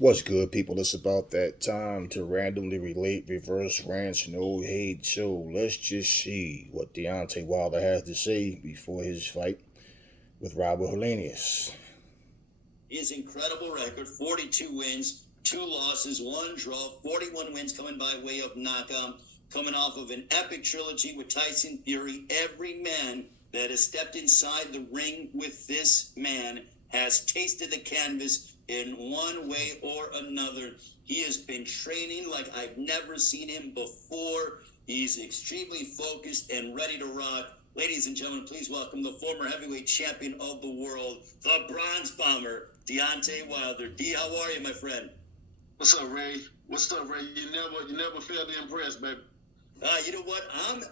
What's good, people? It's about that time to randomly relate reverse rants no hate show. Let's just see what Deontay Wilder has to say before his fight with Robert Helenius. His incredible record 42 wins, 2 losses, 1 draw, 41 wins coming by way of knockout, coming off of an epic trilogy with Tyson Fury. Every man that has stepped inside the ring with this man has tasted the canvas in one way or another. He has been training like I've never seen him before. He's extremely focused and ready to rock. Ladies and gentlemen, please welcome the former heavyweight champion of the world, the Bronze Bomber, Deontay Wilder. D, how are you, my friend? What's up, Ray? What's up, Ray? You never fail to impress, baby. You know what?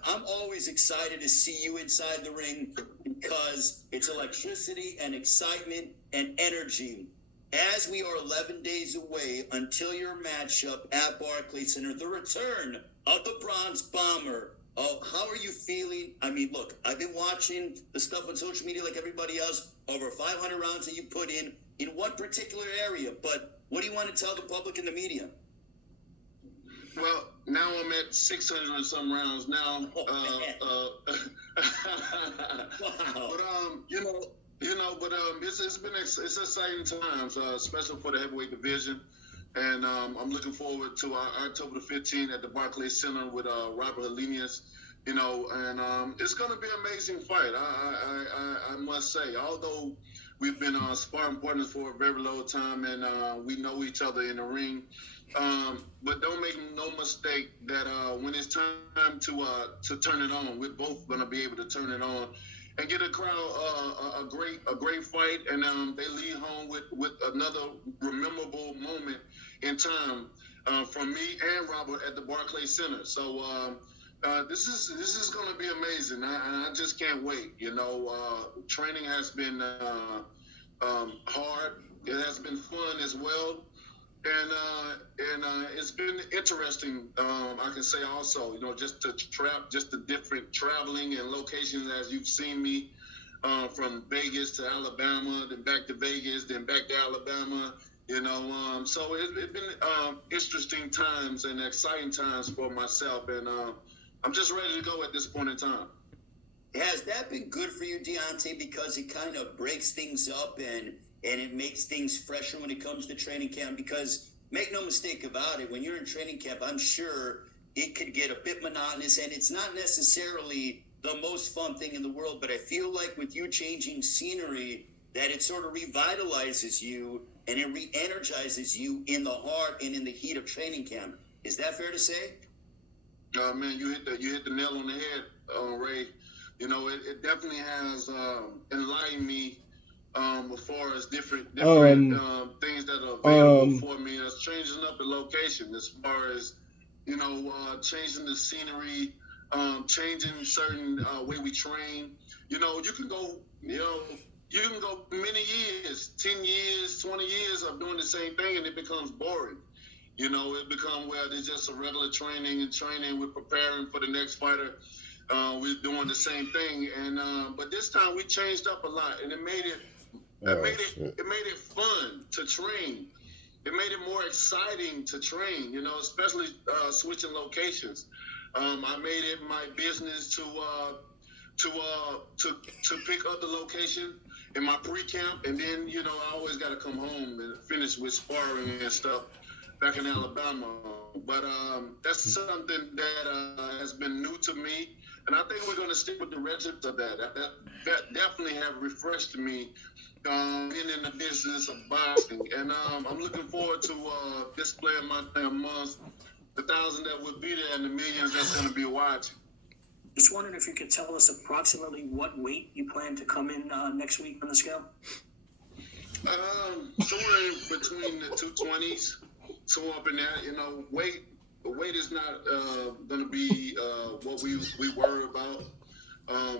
I'm always excited to see you inside the ring because it's electricity and excitement and energy. As we are 11 days away until your matchup at Barclays Center, the return of the Bronze Bomber. Oh, how are you feeling? I mean, look, I've been watching the stuff on social media like everybody else. Over 500 rounds that you put in one particular area. But what do you want to tell the public and the media? Well, now I'm at 600 and some rounds now. Wow. But it's exciting times, especially for the heavyweight division. And I'm looking forward to October the 15th at the Barclays Center with Robert Helenius. It's going to be an amazing fight. I must say, although we've been sparring partners for a very long time and we know each other in the ring. But don't make no mistake that when it's time to turn it on, we're both going to be able to turn it on and get a crowd a great fight, and they leave home with another memorable moment in time from me and Robert at the Barclays Center. So this is going to be amazing. I just can't wait. Training has been hard. It has been fun as well. And it's been interesting. I can say also, just the different traveling and locations as you've seen me from Vegas to Alabama, then back to Vegas, then back to Alabama. So it's been interesting times and exciting times for myself, and I'm just ready to go at this point in time. Has that been good for you, Deontay, because it kind of breaks things up and it makes things fresher when it comes to training camp? Because make no mistake about it, when you're in training camp, I'm sure it could get a bit monotonous, and it's not necessarily the most fun thing in the world, but I feel like with you changing scenery, that it sort of revitalizes you and it re-energizes you in the heart and in the heat of training camp. Is that fair to say? Man, you hit the nail on the head, Ray. It definitely has enlightened me as far as different things that are available for me. It's changing up the location as far as changing the scenery, changing certain way we train. You can go many years, 10 years, 20 years of doing the same thing, and it becomes boring. It becomes it's just a regular training. We're preparing for the next fighter. We're doing the same thing, and but this time we changed up a lot, and it made it fun to train. It made it more exciting to train. Especially switching locations. I made it my business to pick up the location in my pre-camp, and then I always got to come home and finish with sparring and stuff back in Alabama. But that's something that has been new to me. And I think we're going to stick with the regiment of that. That definitely have refreshed me being in the business of boxing. And I'm looking forward to displaying my thing amongst the thousand that would be there and the millions that's going to be watching. Just wondering if you could tell us approximately what weight you plan to come in next week on the scale? Somewhere in between the 220s. So up in there, weight is not going to be what we worry about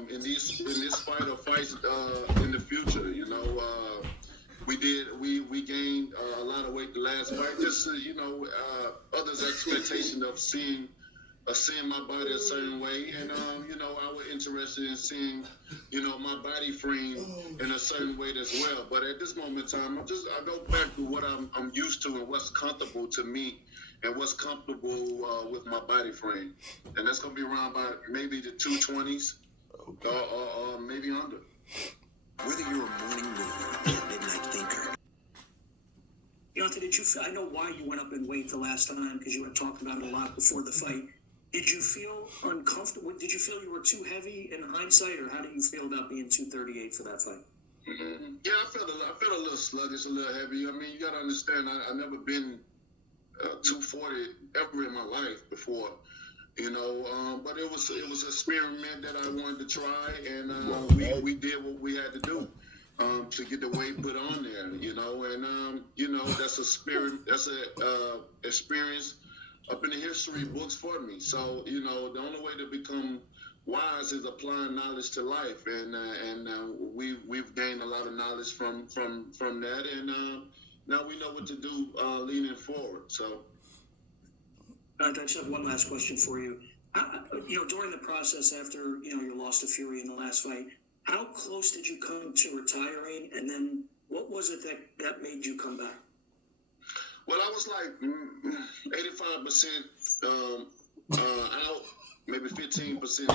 in this fight or fights in the future. We gained a lot of weight the last fight. Just others' expectation of seeing seeing my body a certain way, and I was interested in seeing, my body frame in a certain way as well. But at this moment in time, I go back to what I'm used to and what's comfortable to me, and what's comfortable with my body frame, and that's gonna be around by maybe the 220s, or maybe under. Whether you're a morning mover or a midnight thinker. Deontay, I know why you went up in weight the last time, because you had talked about it a lot before the fight. Did you feel uncomfortable? Did you feel you were too heavy in hindsight, or how did you feel about being 238 for that fight? Mm-hmm. Yeah, I felt a little sluggish, a little heavy. I mean, you got to understand, I never been 240 ever in my life before, but it was an experiment that I wanted to try, and we did what we had to do to get the weight put on there, and that's a experience up in the history books for me. So the only way to become wise is applying knowledge to life, and we've gained a lot of knowledge from that, and now we know what to do leaning forward. So I just have one last question for you. During the process after your loss to Fury in the last fight, how close did you come to retiring, and then what was it that made you come back? Well, I was like 85% out, maybe 15%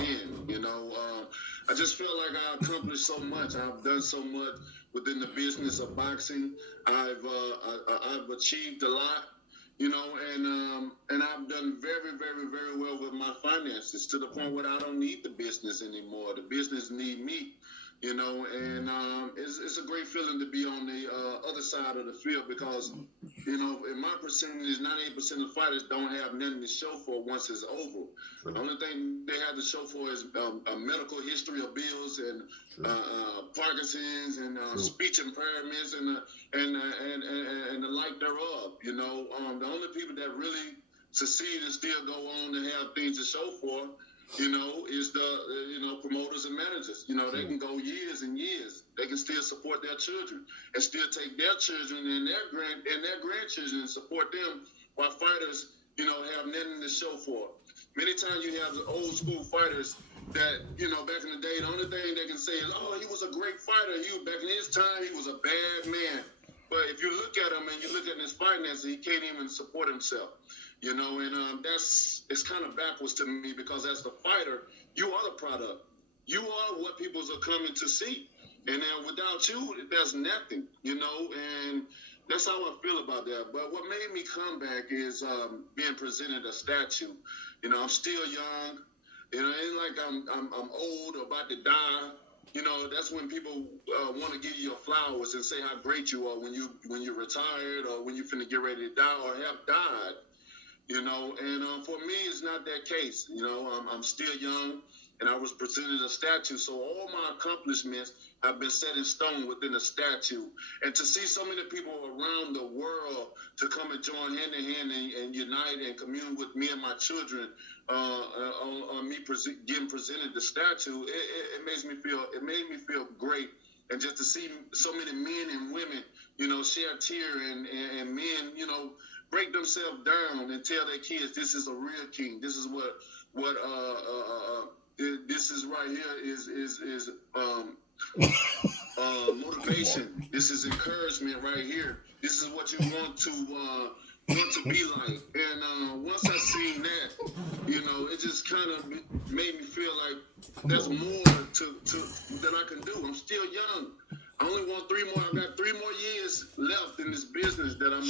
in. I just felt like I accomplished so much. I've done so much within the business of boxing. I've achieved a lot, and I've done very, very, very well with my finances, to the point where I don't need the business anymore. The business need me. And it's a great feeling to be on the other side of the field, because, in my percentage, 98% of fighters don't have nothing to show for once it's over. The only thing they have to show for is a medical history of bills and Parkinson's and speech impairments and the like thereof. The only people that really succeed and still go on to have things to show for, is the, promoters and managers. They can go years and years. They can still support their children and still take their children and their grandchildren and support them, while fighters, have nothing to show for. Many times you have the old school fighters that, back in the day, the only thing they can say is, oh, he was a great fighter. Back in his time, he was a bad man. But if you look at him and you look at his finances, he can't even support himself. And it's kind of backwards to me, because as the fighter, you are the product. You are what people are coming to see. And then without you, there's nothing, and that's how I feel about that. But what made me come back is being presented a statue. I'm still young. It ain't like I'm old or about to die. That's when people want to give you your flowers and say how great you are when you're retired, or when you're finna get ready to die or have died. And for me, it's not that case. I'm still young, and I was presented a statue. So all my accomplishments have been set in stone within a statue. And to see so many people around the world to come and join hand in hand and unite and commune with me and my children on me getting presented the statue, it made me feel great. And just to see so many men and women, shed a tear, and men, break themselves down and tell their kids, this is a real king. This is what this is right here is motivation. This is encouragement right here. This is what you want to be like. And once I seen that, it just kind of made me feel like there's more to that I can do. I'm still young. I only want 3 more. I got 3 more years left in this business that I'm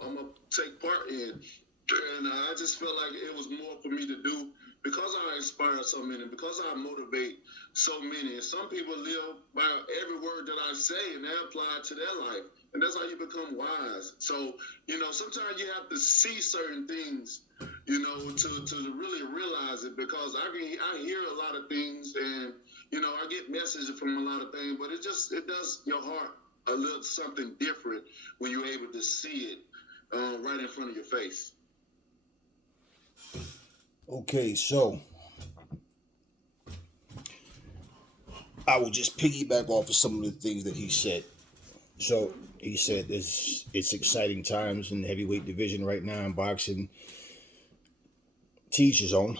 gonna take part in, and I just felt like it was more for me to do, because I inspire so many, because I motivate so many. And some people live by every word that I say, and they apply it to their life, and that's how you become wise. So sometimes you have to see certain things, to really realize it, because I hear a lot of things, and I get messages from a lot of things, but it does your heart a little something different when you're able to see it right in front of your face. Okay, so I will just piggyback off of some of the things that he said. So he said it's exciting times in the heavyweight division right now in boxing. teach his own.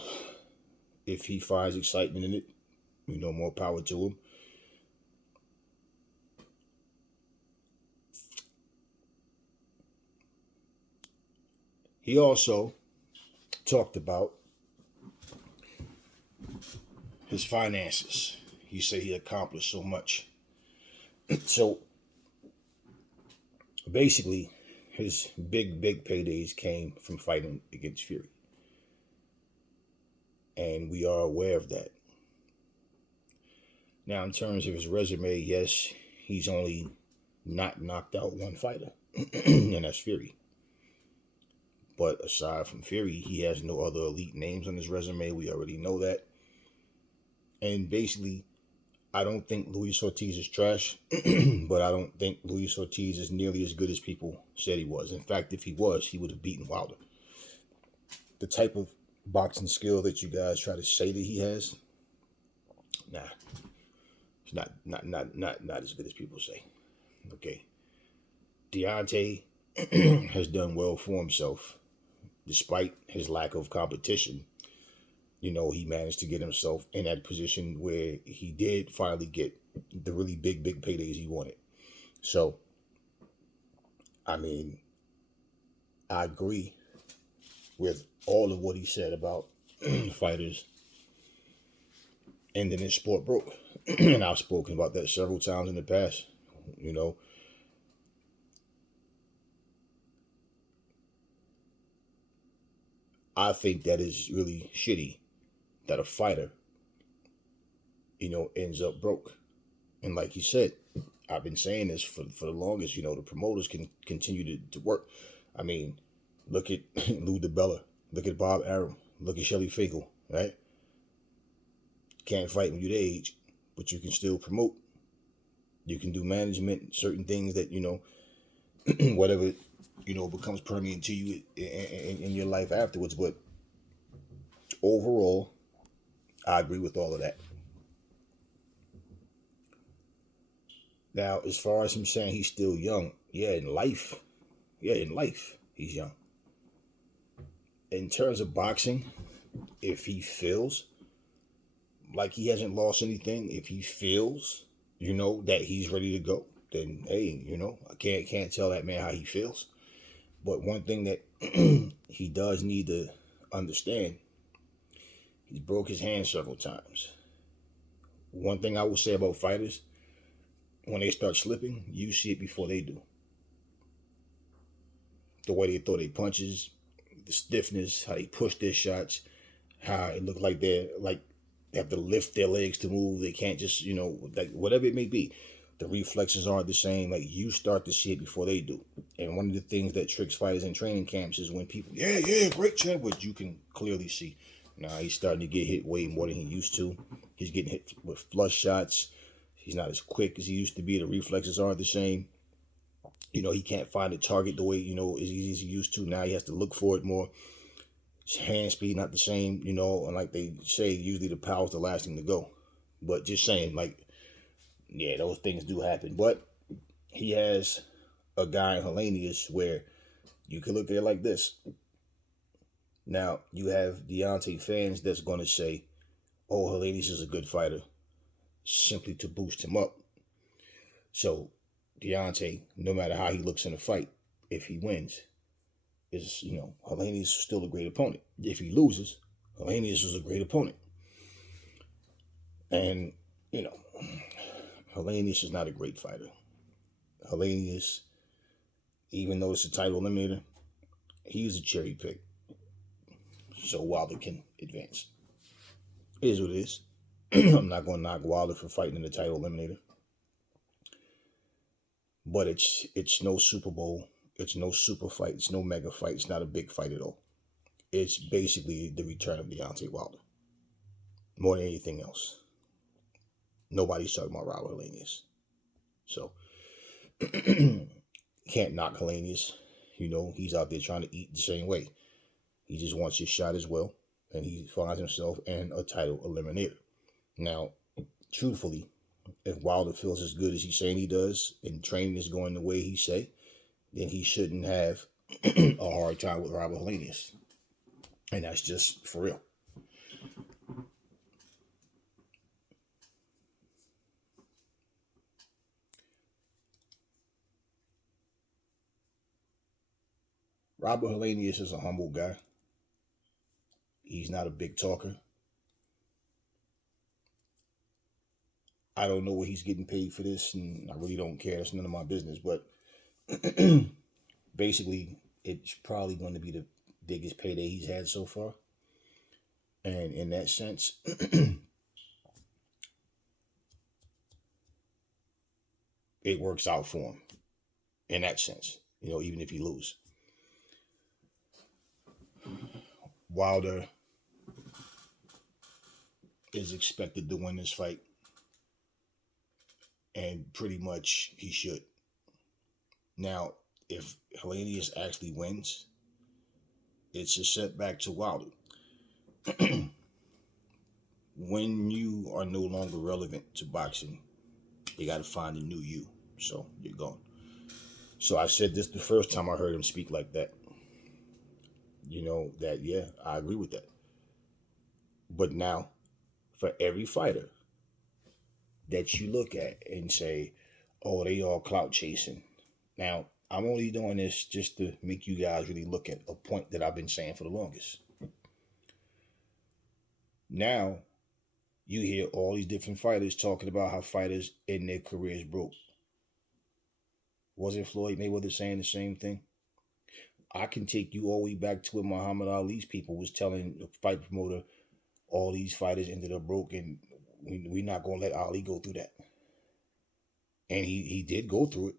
If he finds excitement in it, more power to him. He also talked about his finances. He said he accomplished so much. So basically, his big paydays came from fighting against Fury. And we are aware of that. Now, in terms of his resume, yes, he's only not knocked out one fighter, and that's Fury. But aside from Fury, he has no other elite names on his resume. We already know that. And basically, I don't think Luis Ortiz is trash, but I don't think Luis Ortiz is nearly as good as people said he was. In fact, if he was, he would have beaten Wilder. The type of boxing skill that you guys try to say that he has, nah, it's not as good as people say. Okay, Deontay has done well for himself, despite his lack of competition. He managed to get himself in that position where he did finally get the really big paydays he wanted. So, I mean, I agree with all of what he said about fighters ending his sport broke. And I've spoken about that several times in the past. I think that is really shitty that a fighter, ends up broke. And like you said, I've been saying this for the longest, the promoters can continue to work. I mean, look at Lou DiBella, look at Bob Arum, look at Shelly Finkel, right? Can't fight when you're the age, but you can still promote. You can do management, certain things that, whatever, becomes permanent to you in your life afterwards. But overall, I agree with all of that. Now, as far as him saying he's still young, in life, he's young. In terms of boxing, if he feels like he hasn't lost anything, if he feels, that he's ready to go, then hey, I can't tell that man how he feels. But one thing that he does need to understand, he's broke his hand several times. One thing I will say about fighters, when they start slipping, you see it before they do. The way they throw their punches, the stiffness, how they push their shots, how it looks like they have to lift their legs to move. They can't just, whatever it may be. The reflexes aren't the same. Like, you start to see it before they do. And one of the things that tricks fighters in training camps is when people, great champ, but you can clearly see, now he's starting to get hit way more than he used to. He's getting hit with flush shots. He's not as quick as he used to be. The reflexes aren't the same. He can't find a target the way, as easy as he used to. Now he has to look for it more. His hand speed not the same, and like they say, usually the power's the last thing to go. But just saying, those things do happen. But he has a guy in Helenius where you can look at it like this. Now, you have Deontay fans that's going to say, oh, Helenius is a good fighter, simply to boost him up. So, Deontay, no matter how he looks in a fight, if he wins, is, Helenius is still a great opponent. If he loses, Helenius is a great opponent. And, Helenius is not a great fighter. Helenius, even though it's a title eliminator, he's a cherry pick. So Wilder can advance. It is what it is. I'm not going to knock Wilder for fighting in the title eliminator. But it's no Super Bowl. It's no super fight. It's no mega fight. It's not a big fight at all. It's basically the return of Deontay Wilder. More than anything else. Nobody's talking about Robert Helenius. So, can't knock Helenius. He's out there trying to eat the same way. He just wants his shot as well. And he finds himself in a title eliminator. Now, truthfully, if Wilder feels as good as he's saying he does, and training is going the way he say, then he shouldn't have a hard time with Robert Helenius. And that's just for real. Robert Helenius is a humble guy. He's not a big talker. I don't know what he's getting paid for this, and I really don't care. That's none of my business. But basically, it's probably going to be the biggest payday he's had so far. And in that sense, it works out for him. In that sense, even if he lose. Wilder is expected to win this fight. And pretty much he should. Now, if Helenius actually wins, it's a setback to Wilder. When you are no longer relevant to boxing, you got to find a new you. So you're gone. So I said this the first time I heard him speak like that. Yeah, I agree with that. But now, for every fighter that you look at and say, oh, they all clout chasing. Now, I'm only doing this just to make you guys really look at a point that I've been saying for the longest. Now, you hear all these different fighters talking about how fighters in their careers broke. Wasn't Floyd Mayweather saying the same thing? I can take you all the way back to when Muhammad Ali's people was telling the fight promoter, all these fighters ended up broke, and we're not going to let Ali go through that. And he did go through it.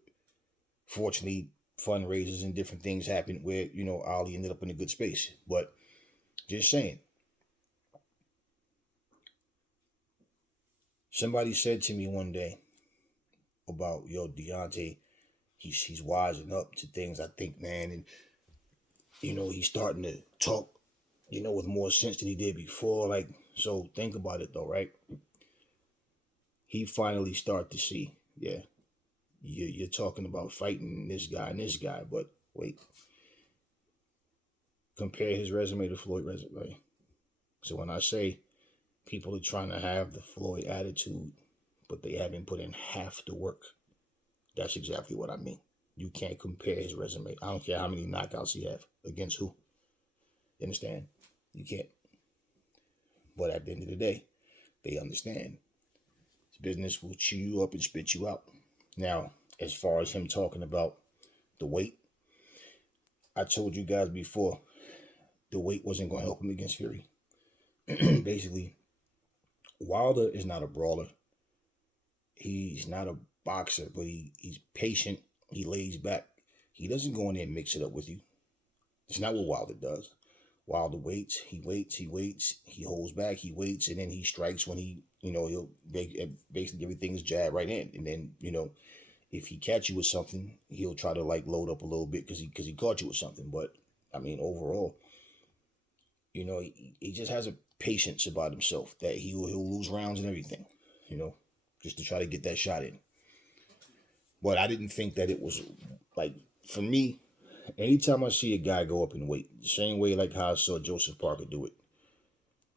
Fortunately, fundraisers and different things happened where, Ali ended up in a good space. But just saying. Somebody said to me one day about, Deontay, he's wising up to things, I think, man. And, he's starting to talk, with more sense than he did before. Like, so think about it though, right? He finally started to see, yeah, you're talking about fighting this guy and this guy, but wait. Compare his resume to Floyd's resume. So when I say people are trying to have the Floyd attitude, but they haven't put in half the work, that's exactly what I mean. You can't compare his resume. I don't care how many knockouts he have. Against who? You understand? You can't. But at the end of the day, they understand. This business will chew you up and spit you out. Now, as far as him talking about the weight, I told you guys before, the weight wasn't going to help him against Fury. Basically, Wilder is not a brawler. He's not a boxer, but he's patient. He lays back. He doesn't go in there and mix it up with you. It's not what Wilder does. Wilder waits, he holds back, he waits, and then he strikes when he'll basically everything is jabbed right in. And then, if he catch you with something, he'll try to load up a little bit because he caught you with something. But I mean, overall, he just has a patience about himself that he'll lose rounds and everything, just to try to get that shot in. But I didn't think that it was for me. Anytime I see a guy go up in weight, the same way how I saw Joseph Parker do it,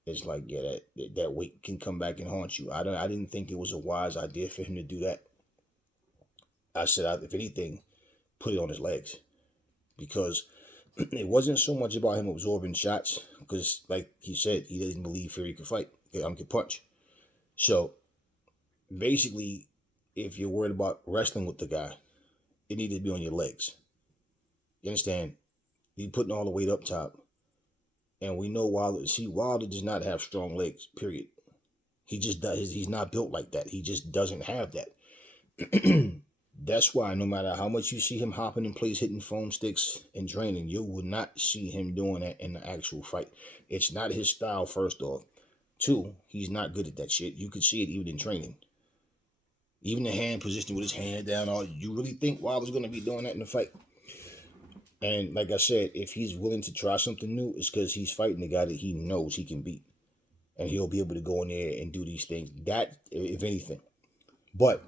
it's that weight can come back and haunt you. I didn't think it was a wise idea for him to do that. I said, if anything, put it on his legs, because it wasn't so much about him absorbing shots, because like he said, he didn't believe Fury could fight, could punch. So basically, if you're worried about wrestling with the guy, it needed to be on your legs. You understand? He putting all the weight up top. And we know Wilder does not have strong legs, period. He just does. He's not built like that. He just doesn't have that. That's why no matter how much you see him hopping in place, hitting foam sticks and training, you will not see him doing that in the actual fight. It's not his style, first off. Two, he's not good at that shit. You could see it even in training. Even the hand position with his hand down, you really think Wilder's going to be doing that in the fight? And like I said, if he's willing to try something new, it's because he's fighting a guy that he knows he can beat. And he'll be able to go in there and do these things. That, if anything. But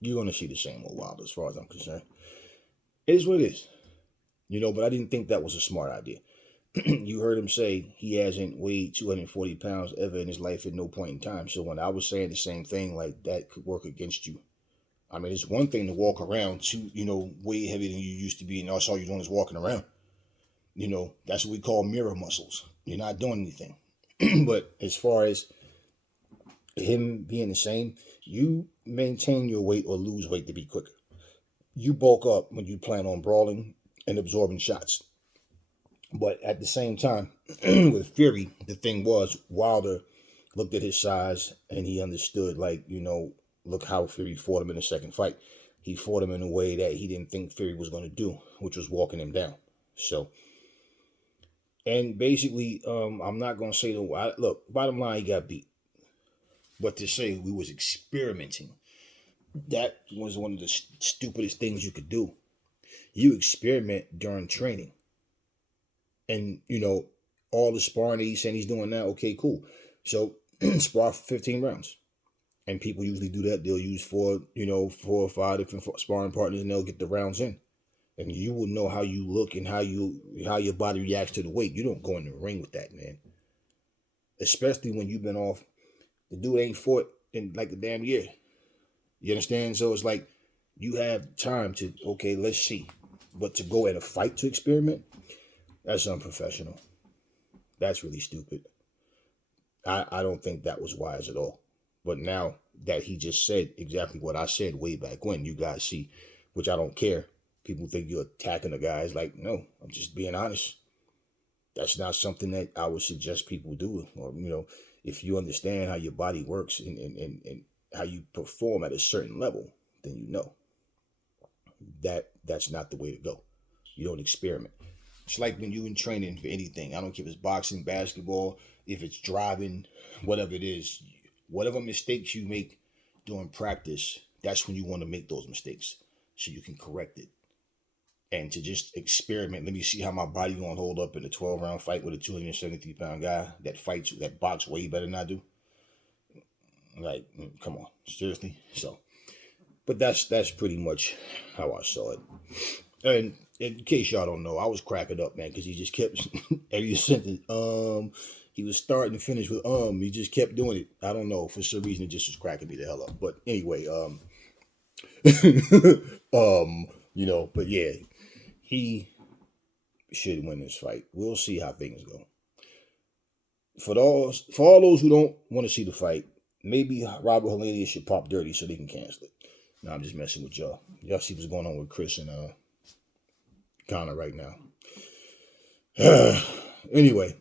you're going to see the same old Wilder as far as I'm concerned. It is what it is. But I didn't think that was a smart idea. You heard him say he hasn't weighed 240 pounds ever in his life at no point in time. So when I was saying the same thing, like that could work against you. I mean, it's one thing to walk around way heavier than you used to be, and that's all you're doing is walking around. That's what we call mirror muscles. You're not doing anything. But as far as him being the same, you maintain your weight or lose weight to be quicker. You bulk up when you plan on brawling and absorbing shots. But at the same time, with Fury, the thing was Wilder looked at his size and he understood, look how Fury fought him in the second fight. He fought him in a way that he didn't think Fury was going to do, which was walking him down. So, and basically, I'm not going to say look, bottom line, he got beat. But to say we was experimenting, that was one of the stupidest things you could do. You experiment during training. And, all the sparring that he's saying he's doing now, okay, cool. So, spar for 15 rounds. And people usually do that. They'll use 4 or 5 different sparring partners and they'll get the rounds in. And you will know how you look and how your body reacts to the weight. You don't go in the ring with that, man. Especially when you've been off. The dude ain't fought in like a damn year. You understand? So it's like you have time to, okay, let's see. But to go in a fight to experiment, that's unprofessional. That's really stupid. I don't think that was wise at all. But now that he just said exactly what I said way back when, you guys see, which I don't care. People think you're attacking the guys. Like, no, I'm just being honest. That's not something that I would suggest people do. Or, if you understand how your body works and how you perform at a certain level, then you know that's not the way to go. You don't experiment. It's like when you're in training for anything. I don't care if it's boxing, basketball, if it's driving, whatever it is. Whatever mistakes you make during practice, that's when you want to make those mistakes so you can correct it. And to just experiment, let me see how my body going to hold up in a 12-round fight with a 273-pound guy that box way better than I do. Like, come on, seriously. So, but that's pretty much how I saw it. And in case y'all don't know, I was cracking up, man, because he just kept every sentence. He was starting to finish with He just kept doing it. I don't know, for some reason it just was cracking me the hell up. But anyway, but yeah, he should win this fight. We'll see how things go. For all those who don't want to see the fight, maybe Robert Helenius should pop dirty so they can cancel it. No, I'm just messing with y'all. Y'all see what's going on with Chris and Connor right now. Anyway,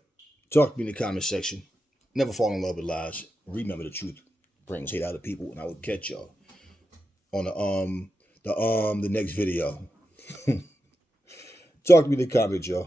talk to me in the comment section. Never fall in love with lies. Remember, the truth brings hate out of people, and I will catch y'all on the next video. Talk to me in the comments, y'all.